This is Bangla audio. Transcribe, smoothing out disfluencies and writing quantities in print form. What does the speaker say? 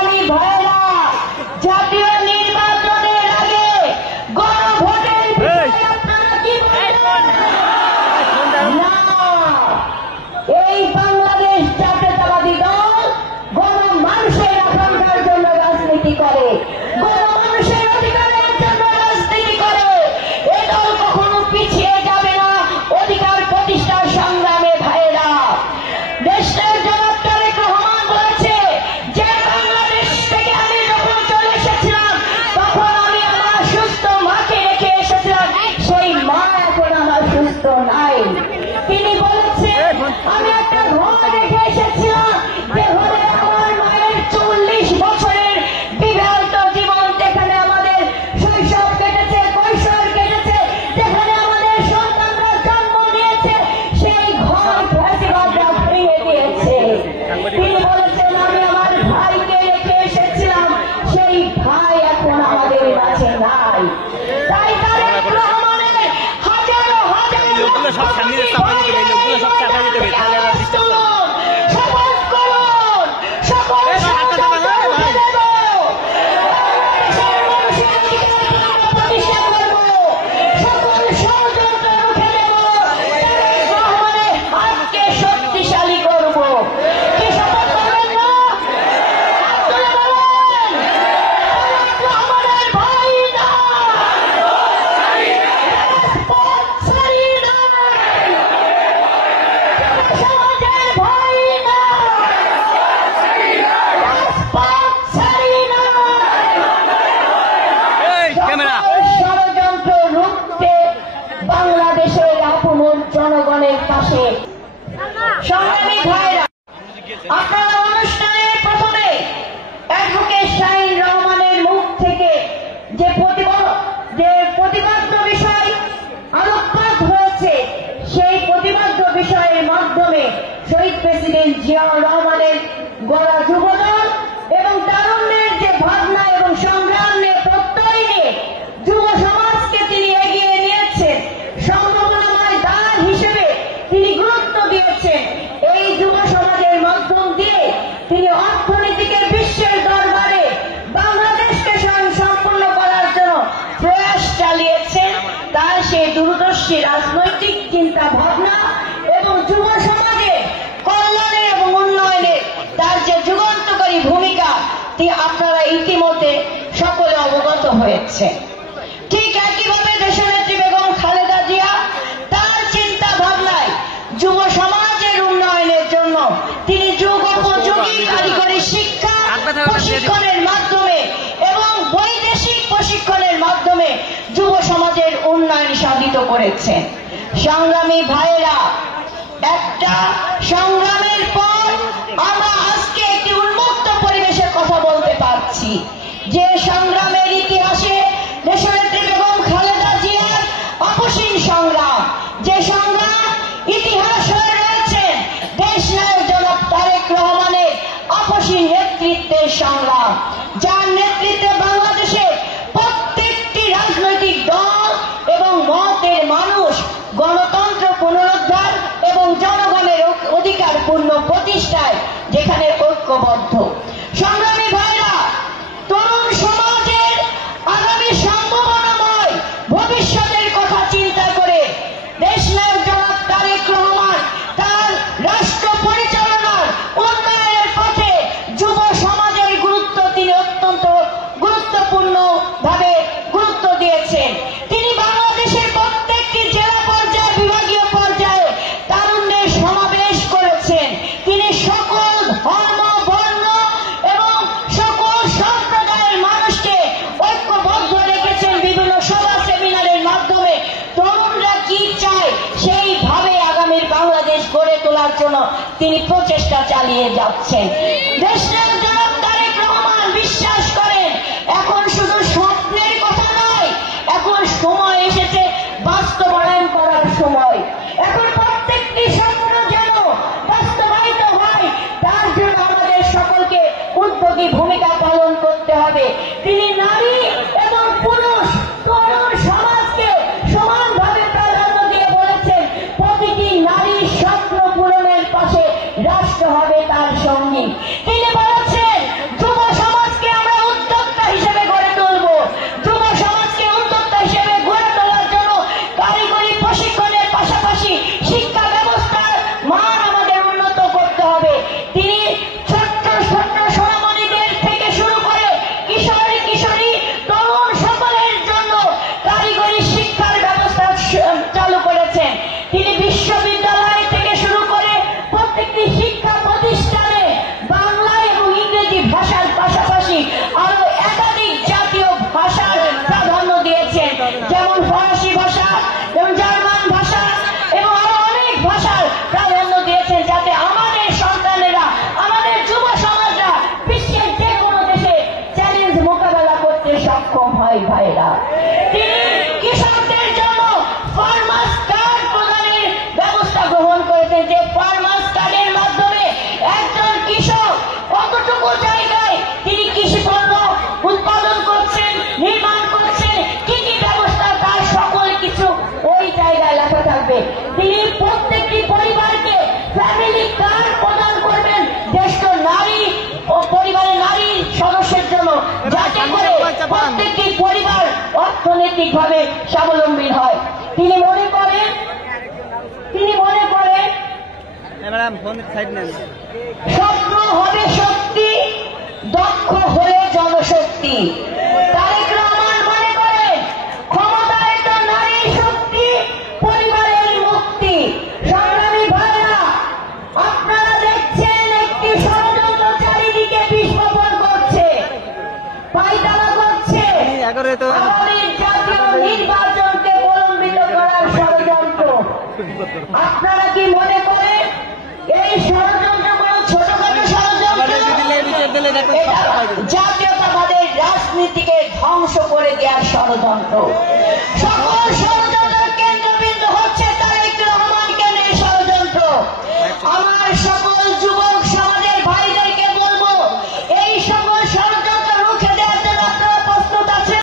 সংগ্রামী ভাইরা, জাতীয় নির্বাচনের আগে গণভোটের বিষয়ে আপনারা কি বলেন? না, এই বাংলাদেশ জাতীয়তাবাদী দল গণমানুষের আকাঙ্ক্ষার জন্য রাজনীতি করে, গণমানুষের অধিকারের জন্য রাজনীতি করে। এ দল কখনো পিছিয়ে যাবে না অধিকার প্রতিষ্ঠার সংগ্রামে ভাইরা। দেশের জনাব তারেক রহমান বলেছে যে বাংলাদেশ থেকে আমি যখন চলে এসেছিলাম তখন আমি আমার সুস্থ মাকে রেখে এসেছিলাম, সেই মা এখন আমার সুস্থ নাই। তিনি বলেছেন আমি একটা ঘর রেখে এসেছিলাম, যে ঘরে আমার মায়ের 40 বছরের বিবাহিত জীবন, যেখানে আমাদের শৈশব কেটেছে, কৈশোর কেটেছে, যেখানে আমাদের সন্তানরা জন্ম নিয়েছে, সেই ঘর ফ্যাসিবাদরা ভেঙে দিয়েছে। তিনি বলেছেন আমি আমার ভাইকে রেখে এসেছিলাম, সেই ভাই এখন আমাদের কাছে নাই। তাই তারেক রহমানের হাজারো হাজার শপথ করুন, সকল ষড়যন্ত্র রুখে দেব, দেশের মানুষের অধিকার প্রতিষ্ঠা করব, সকল ষড়যন্ত্র রুখে দেব, তারেক রহমানের হাতকে শক্তিশালী করব। কি শপথ করবেন না? হাত তুলে বলেন, তারেক রহমানের ভাই না, রাজপথ ছাড়ি না, সমাজের ভাই না, রাজপথ ছাড়ি না। ষড়যন্ত্র রুখতে বাংলাদেশের আপন জনগণের পাশে। সংগ্রামী ভাইরা, আপনারা অনুষ্ঠানের প্রথমে অ্যাডভোকেট শাহীন রহমানের মুখ থেকে যে প্রতিবাদ্য বিষয় আলোকপাত হয়েছে, সেই প্রতিবাদ্য বিষয়ের মাধ্যমে শহীদ প্রেসিডেন্ট জিয়াউর রহমানের গড়া যুবদল এবং তারুণ্যের যে ভাবনা এবং সংগ্রাম নিয়ে প্রত্যয় নিয়ে যুব সমাজকে তিনি এগিয়ে নিয়েছেন, সম্ভাবনাময় দ্বার হিসেবে তিনি গুরুত্ব দিয়েছেন। এই যুব সমাজের মাধ্যম দিয়ে তিনি অর্থনীতিকে বিশ্বের দরবারে বাংলাদেশকে স্বয়ংসম্পূর্ণ করার জন্য প্রয়াস চালিয়েছেন। তার সেই দূরদর্শী রাজনৈতিক চিন্তা ভাবনা এবং যুব সমাজের কল্যাণে এবং উন্নয়নে তার যে যুগান্তকারী ভূমিকা আপনারা ইতিমধ্যে সকলে অবগত হয়েছে। ঠিক একইভাবে দেশনেত্রী বেগম খালেদা জিয়া তার চিন্তা ভাবনায় যুব সমাজের উন্নয়নের জন্য তিনি যুগোপযোগী কারিগরি শিক্ষা প্রশিক্ষণের মাধ্যমে এবং বৈদেশিক প্রশিক্ষণের মাধ্যমে যুব সমাজের উন্নয়ন সাধিত করেছেন। সংগ্রামী ভাইয়েরা, একটা সংগ্রামের পর আমরা আজকে একটি উন্মুক্ত পরিবেশে কথা বলতে পারছি, যে সংগ্রামের ইতিহাসে দেশনেত্রী বেগম খালেদা জিয়ার অপসীম সংগ্রাম, যে সংগ্রাম ইতিহাস হয়ে রয়েছেন দেশনায়ক জনাব তারেক রহমানের অপসীম নেতৃত্বের সংগ্রাম, যার নেতৃত্বে বাংলাদেশে প্রত্যেকটি রাজনৈতিক দল এবং মতের মানুষ গণতন্ত্র পুনরুদ্ধার এবং জনগণের অধিকার পূর্ণ প্রতিষ্ঠায় যেখানে ঐক্যবদ্ধ। সংগ্রামী ভাইরা, তরুণ সমাজের আগামী সম্ভাবনাময় ভবিষ্যতের কথা চিন্তা করে দেশনায়ক জনাব তারেক রহমান তার রাষ্ট্র পরিচালনার উন্নয়নের পথে যুব সমাজের গুরুত্ব তিনি অত্যন্ত গুরুত্বপূর্ণ ভাবে গুরুত্ব দিয়েছেন। তিনি বাংলাদেশের প্রত্যেকটি জেলা পর্যায়ে, বিভাগীয় পর্যায়ে তারুণ্যের সমাবেশ করেছেন। তিনি সকল ধর্ম, বর্ণ এবং সকল সম্প্রদায়ের মানুষকে ঐক্যবদ্ধ রেখেছেন বিভিন্ন সভা সেমিনারের মাধ্যমে। তরুণরা কি চায় সেইভাবে আগামীর বাংলাদেশ গড়ে তোলার জন্য তিনি প্রচেষ্টা চালিয়ে যাচ্ছেন। দেশনায়ক জনাব তারেক রহমান বিশ্বাস করেন এখন শুধু স্বপ্নের কথা নয়, এখন সময় এসেছে বাস্তবায়ন করার সময়। এখন প্রত্যেকটি স্বপ্ন যেন বাস্তবায়িত হয়, তার জন্য আমাদের সকলকে উদ্যোগী ভূমিকা পালন করতে হবে। তিনি নারী এবং পুরুষ তরুণ সমাজকে সমানভাবে প্রাধান্য দিয়ে বলেছেন প্রতিটি নারীর স্বপ্ন পূরণের পাশে রাষ্ট্র হবে তার সঙ্গী। তিনি বলেছেন যুব সমাজ প্রত্যেকটি পরিবার অর্থনৈতিকভাবে স্বাবলম্বী হয়। তিনি মনে করেন স্বপ্ন হবে শক্তি, দক্ষ হলে জনশক্তি। তারেক রহমান মনে করেন ক্ষমতায় তো নারী শক্তি, পরিবারের মুক্তি। সংগ্রামী ভাইরা, আপনারা দেখছেন একটি ষড়যন্ত্র চারিদিকে বিস্ফোরণ করছে, পায়তারা করছে। আমাদের জাতীয় নির্বাচনকে প্রলম্বিত করার ষড়যন্ত্র। আপনারা কি মনে করেন এই ষড়যন্ত্রগুলো ছোটখাটো ষড়যন্ত্র? জাতীয়তাবাদের রাজনীতিকে ধ্বংস করে দেওয়ার ষড়যন্ত্র। সকল ষড়যন্ত্রের কেন্দ্রবিন্দু হচ্ছে তারেক রহমান কেন্দ্রের ষড়যন্ত্র। আমার সকল